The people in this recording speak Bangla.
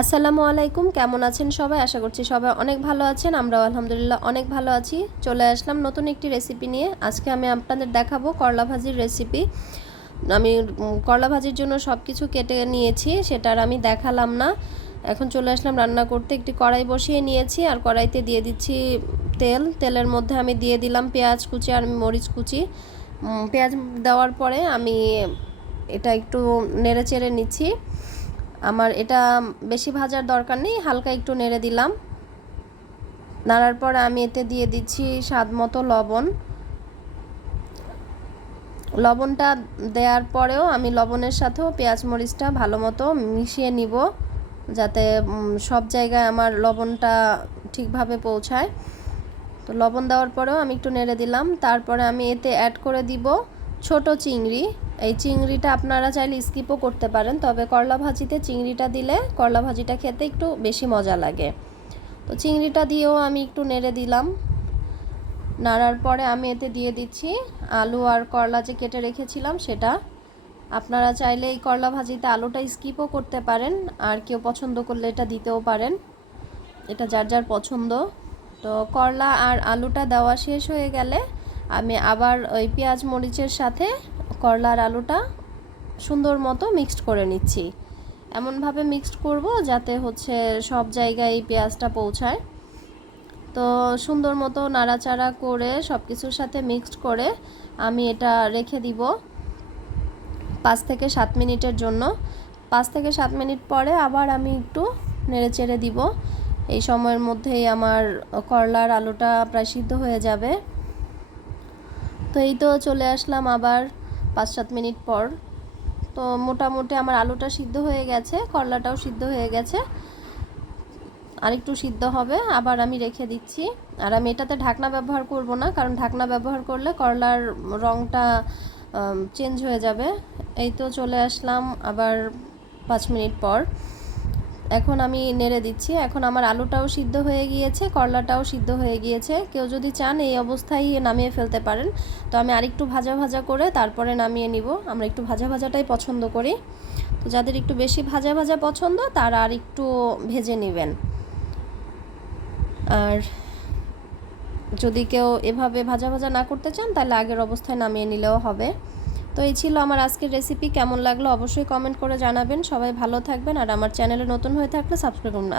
আসসালামু আলাইকুম, কেমন আছেন সবাই? আশা করছি সবাই অনেক ভালো আছেন, আমরাও আলহামদুলিল্লাহ অনেক ভালো আছি। চলে আসলাম নতুন একটি রেসিপি নিয়ে। আজকে আমি আপনাদের দেখাবো করলা ভাজির রেসিপি আমি করলা ভাজির জন্য সব কিছু কেটে নিয়েছি, সেটার আমি দেখালাম না। এখন চলে আসলাম রান্না করতে। একটি কড়াই বসিয়ে নিয়েছি, আর কড়াইতে দিয়ে দিচ্ছি তেল। তেলের মধ্যে আমি দিয়ে দিলাম পেঁয়াজ কুচি আর মরিচ কুচি। পেঁয়াজ দেওয়ার পরে আমি এটা একটু নেড়ে চেড়ে নিচ্ছি। আমার এটা বেশি ভাজার দরকার নেই, হালকা একটু নেড়ে দিলাম। নাড়ার পরে আমি এতে দিয়ে দিচ্ছি স্বাদ মতো লবণ। লবণটা দেওয়ার পরেও আমি লবণের সাথেও পেঁয়াজ মরিচটা ভালো মতো মিশিয়ে নিব, যাতে সব জায়গায় আমার লবণটা ঠিকভাবে পৌঁছায়। তো লবণ দেওয়ার পরেও আমি একটু নেড়ে দিলাম, তারপরে আমি এতে অ্যাড করে দিব ছোট চিংড়ি। এই চিংড়িটা আপনারা চাইলে স্কিপও করতে পারেন, তবে করলা ভাজিতে চিংড়িটা দিলে করলা ভাজিটা খেতে একটু বেশি মজা লাগে। তো চিংড়িটা দিয়েও আমি একটু নেড়ে দিলাম। নাড়ার পরে আমি এতে দিয়ে দিচ্ছি আলু আর করলা যে কেটে রেখেছিলাম সেটা। আপনারা চাইলে এই করলা ভাজিতে আলুটা স্কিপও করতে পারেন, আর কেউ পছন্দ করলে এটা দিতেও পারেন। এটা যার যার পছন্দ। তো করলা আর আলুটা দেওয়া শেষ হয়ে গেলে আমি আবার ওই পেঁয়াজ মরিচের সাথে করলার আলুটা সুন্দর মতো মিক্সড করে নিচ্ছি। এমনভাবে মিক্সড করব যাতে হচ্ছে সব জায়গায় এই পেঁয়াজটা পৌঁছায়। তো সুন্দর মতো নাড়াচাড়া করে সব কিছুর সাথে মিক্সড করে আমি এটা রেখে দিব পাঁচ থেকে সাত মিনিটের জন্য। পাঁচ থেকে সাত মিনিট পরে আবার আমি একটু নেড়ে চেড়ে দিব। এই সময়ের মধ্যেই আমার করলার আলুটা প্রায় সিদ্ধ হয়ে যাবে। তো এই তো চলে আসলাম আবার পাঁচ সাত মিনিট পর। তো মোটামুটি আমার আলুটা সিদ্ধ হয়ে গেছে, করলাটাও সিদ্ধ হয়ে গেছে। আর একটু সিদ্ধ হবে, আবার আমি রেখে দিচ্ছি। আর আমি এটাতে ঢাকনা ব্যবহার করব না, কারণ ঢাকনা ব্যবহার করলে করলার রঙটা চেঞ্জ হয়ে যাবে। এই তো চলে আসলাম আবার পাঁচ মিনিট পর। এখন আমি নেড়ে দিচ্ছি। এখন আমার আলুটাও সিদ্ধ হয়ে গিয়েছে, করলাটাও সিদ্ধ হয়ে গিয়েছে। কেউ যদি চান এই অবস্থায় নামিয়ে ফেলতে পারেন। তো আমি আরেকটু ভাজা ভাজা করে তারপরে নামিয়ে নিব। আমরা একটু ভাজা ভাজাটাই পছন্দ করি। তো যাদের একটু বেশি ভাজা ভাজা পছন্দ, তারা আর একটু ভেজে নেবেন। আর যদি কেউ এভাবে ভাজা ভাজা না করতে চান, তাহলে আগের অবস্থায় নামিয়ে নিলেও হবে। তো এই ছিল আমার আজকের রেসিপি কেমন লাগল অবশ্যই কমেন্ট করে জানাবেন। সবাই ভালো থাকবেন আর আমার চ্যানেলে নতুন হয়ে থাকলে সাবস্ক্রাইব করুন।